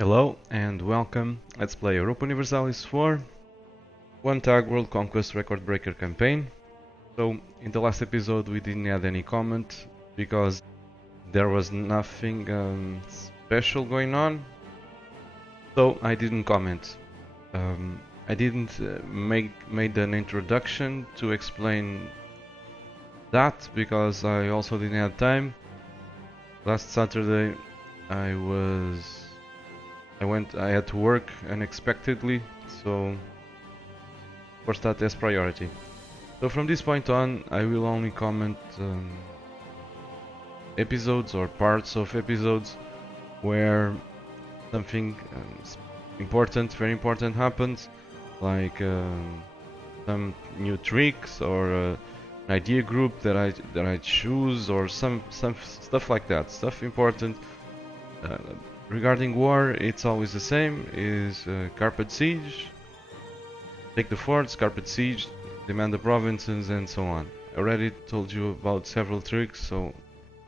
Hello and welcome. Let's play Europa Universalis 4 One Tag World Conquest Record Breaker campaign. So in the last episode we didn't add any comment because there was nothing special going on. So I didn't comment. I didn't made an introduction to explain that because I also didn't have time. Last Saturday I had to work unexpectedly, so for that as priority. So from this point on, I will only comment episodes or parts of episodes where something important, very important happens, like some new tricks or an idea group that I choose or some stuff like that. Stuff important. Uh, Regarding war, it's always the same. Is Carpet Siege, take the forts, Carpet Siege, demand the provinces, and so on. I already told you about several tricks, so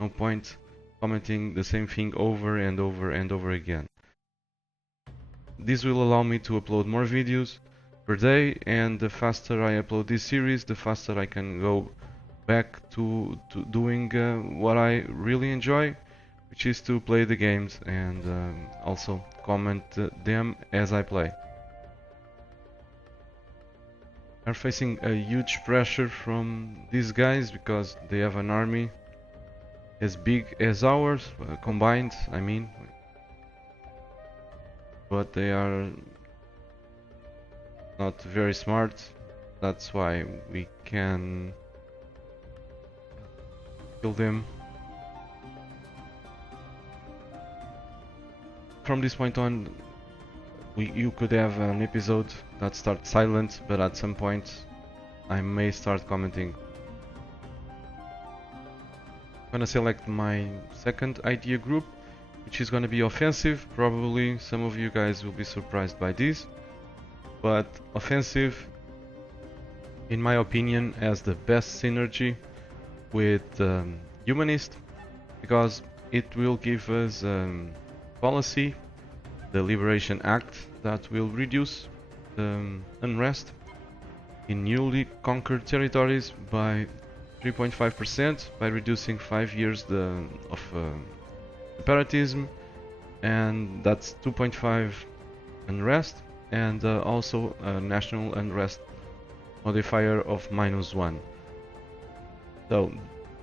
no point commenting the same thing over and over and over again. This will allow me to upload more videos per day, and the faster I upload this series, the faster I can go back to doing what I really enjoy, which is to play the games and also comment them as I play. Are facing a huge pressure from these guys because they have an army as big as ours, combined, I mean. But they are not very smart. That's why we can kill them. From this point on, you could have an episode that starts silent, but at some point I may start commenting. I'm gonna select my second idea group, which is gonna be offensive. Probably some of you guys will be surprised by this, but offensive, in my opinion, has the best synergy with humanist, because it will give us policy, the Liberation Act, that will reduce unrest in newly conquered territories by 3.5% by reducing 5 years of separatism, and that's 2.5 unrest, and also a national unrest modifier of -1. So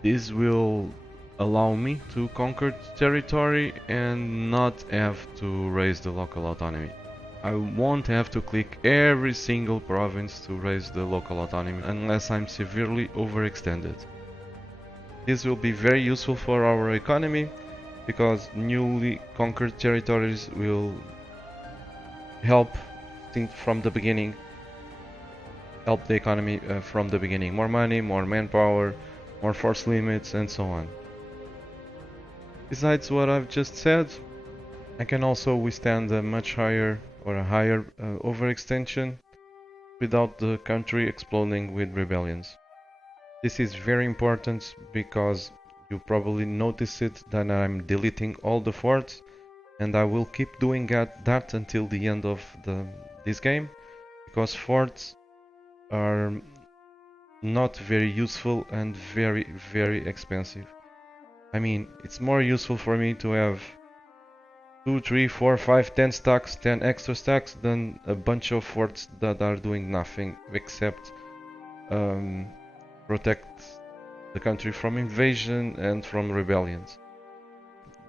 this will allow me to conquer territory and not have to raise the local autonomy. I won't have to click every single province to raise the local autonomy unless I'm severely overextended. This will be very useful for our economy because newly conquered territories will help from the beginning, help the economy from the beginning. More money, more manpower, more force limits, and so on. Besides what I've just said, I can also withstand a much higher or a higher overextension without the country exploding with rebellions. This is very important because you probably notice it that I'm deleting all the forts, and I will keep doing that until the end of this game, because forts are not very useful and very, very expensive. I mean, it's more useful for me to have 2, 3, 4, 5, 10 stacks, 10 extra stacks than a bunch of forts that are doing nothing except protect the country from invasion and from rebellions.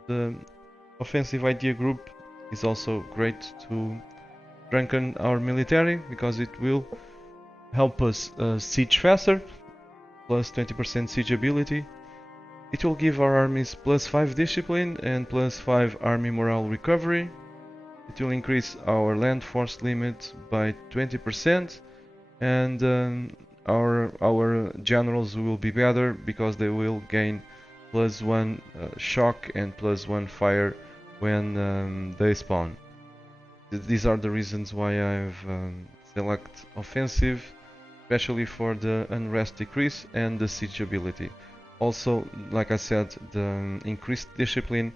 The offensive idea group is also great to strengthen our military because it will help us siege faster, plus 20% siege ability. It will give our armies plus 5 discipline and plus 5 army morale recovery. It will increase our land force limit by 20%, and our generals will be better because they will gain plus 1 shock and plus 1 fire when they spawn. These are the reasons why I've select offensive, especially for the unrest decrease and the siege ability. Also, like I said, the increased discipline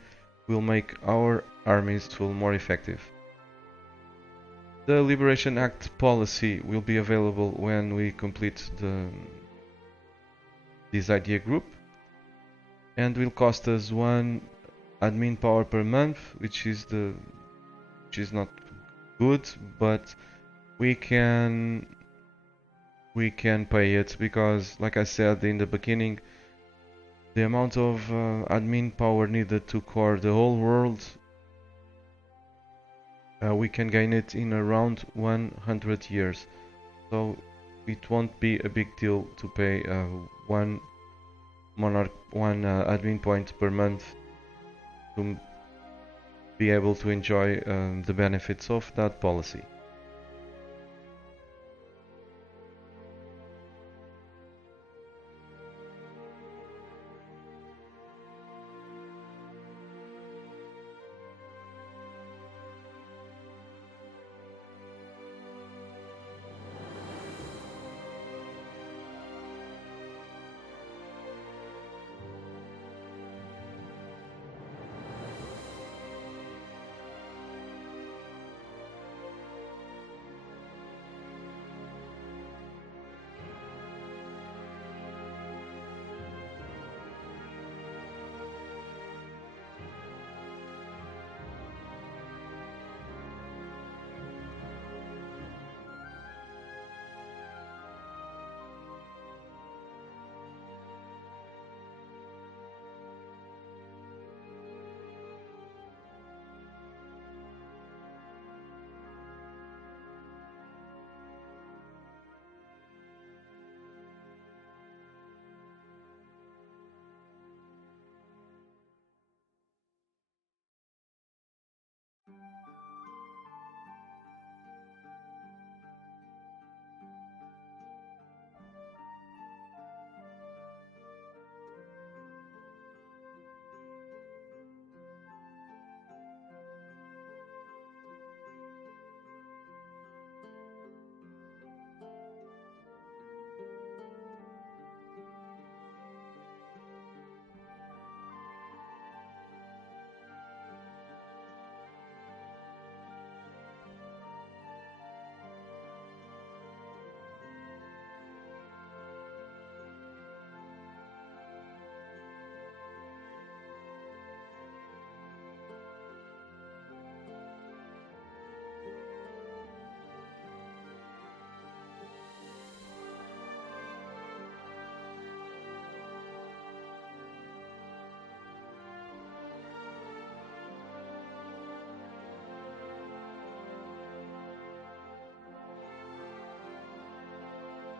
will make our armies feel more effective. The Liberation Act policy will be available when we complete this idea group, and will cost us 1 admin power per month, which is not good, but we can pay it because, like I said in the beginning, the amount of admin power needed to core the whole world, we can gain it in around 100 years. So it won't be a big deal to pay one admin point per month to be able to enjoy the benefits of that policy.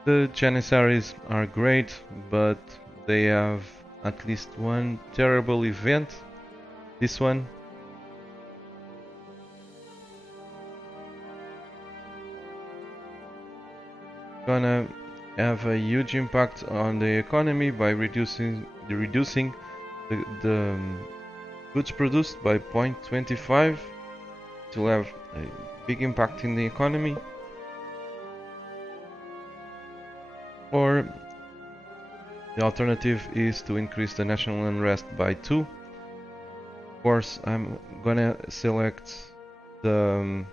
The Janissaries are great, but they have at least one terrible event. This one. Gonna have a huge impact on the economy by reducing the goods produced by 0.25. It will have a big impact in the economy. Or the alternative is to increase the national unrest by 2. Of course, I'm gonna select the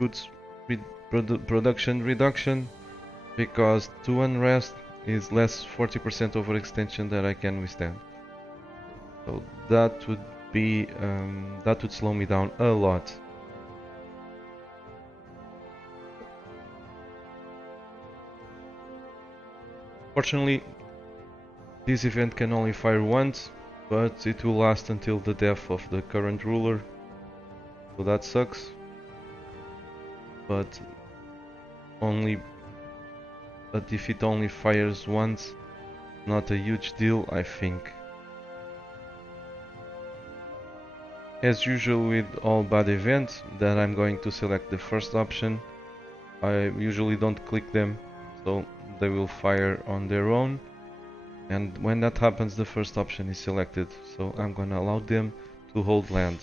goods production reduction because 2 unrest is less 40% overextension that I can withstand. So that would be that would slow me down a lot. Fortunately, this event can only fire once, but it will last until the death of the current ruler, so that sucks. But if it only fires once, not a huge deal, I think. As usual with all bad events, that I'm going to select the first option. I usually don't click them, so they will fire on their own. And when that happens, the first option is selected, so I'm gonna allow them to hold land.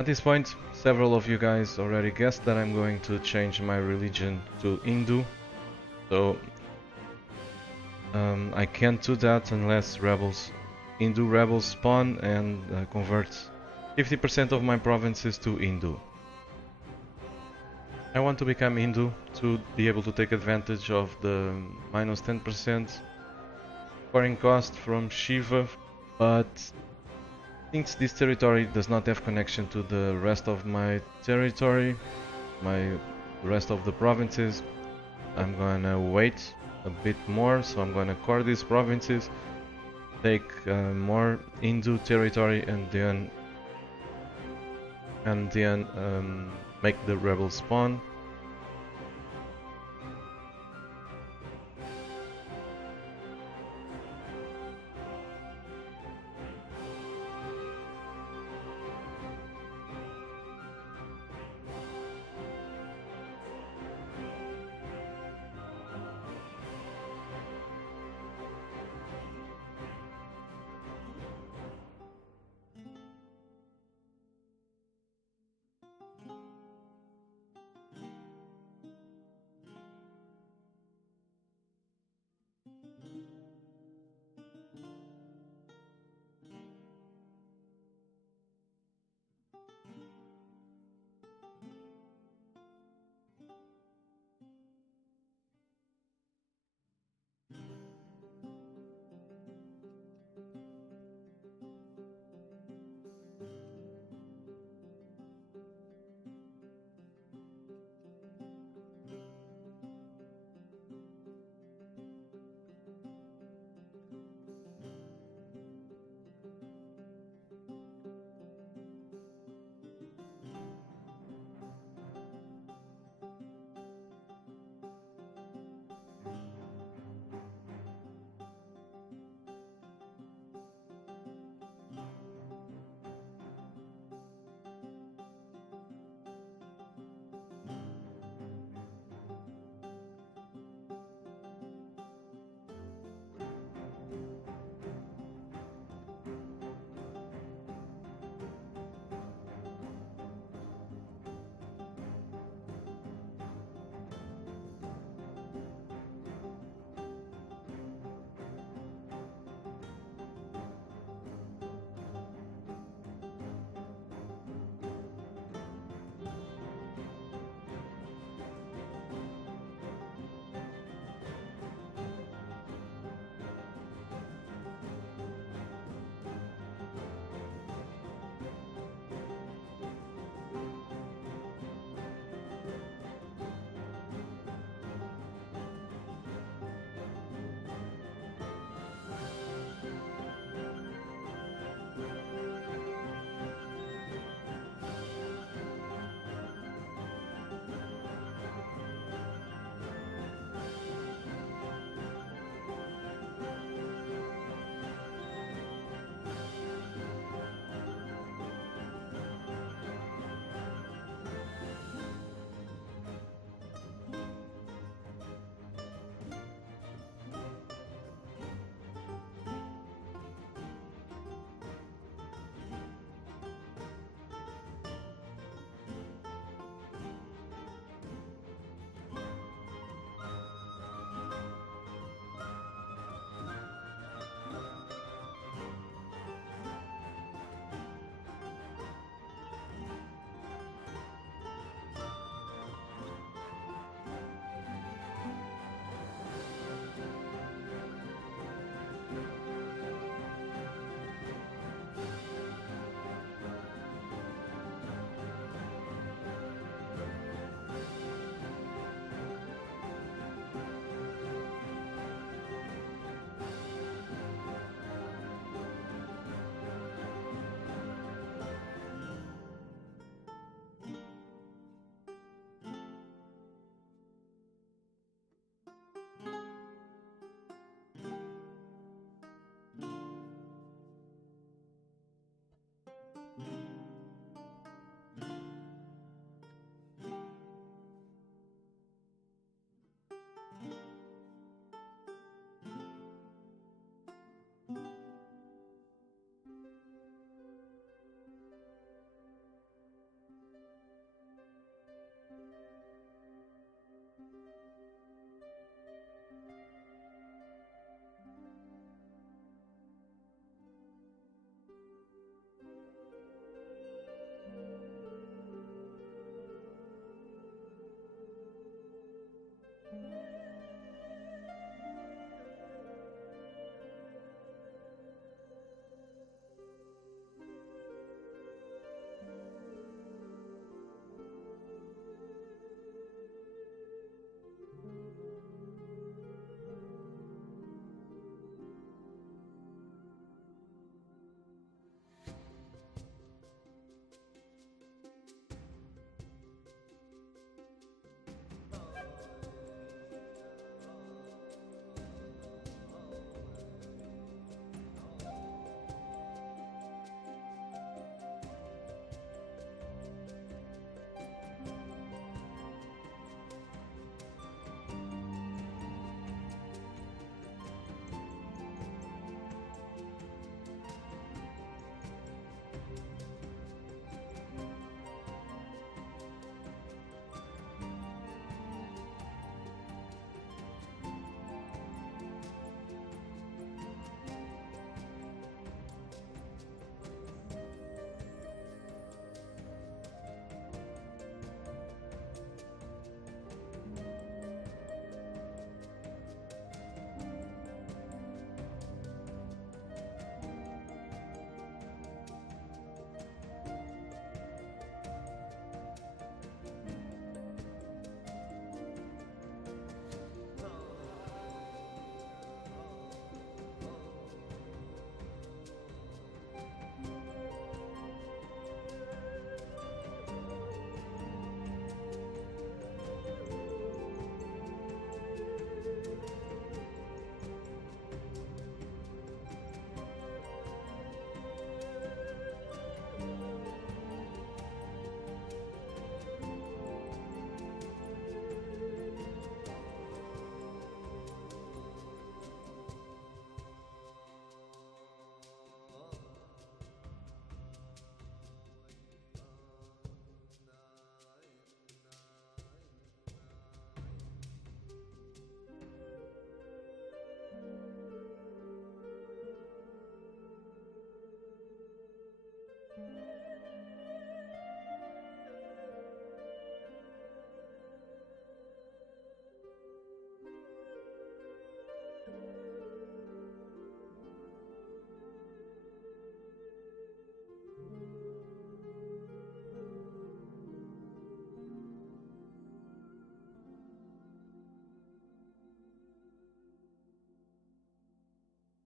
At this point, several of you guys already guessed that I'm going to change my religion to Hindu, so I can't do that unless Hindu rebels spawn and convert 50% of my provinces to Hindu. I want to become Hindu to be able to take advantage of the minus 10% foreign cost from Shiva, but since this territory does not have connection to the rest of my territory, the rest of the provinces, I'm gonna wait a bit more, so I'm gonna core these provinces, take more Hindu territory, and then make the rebels spawn.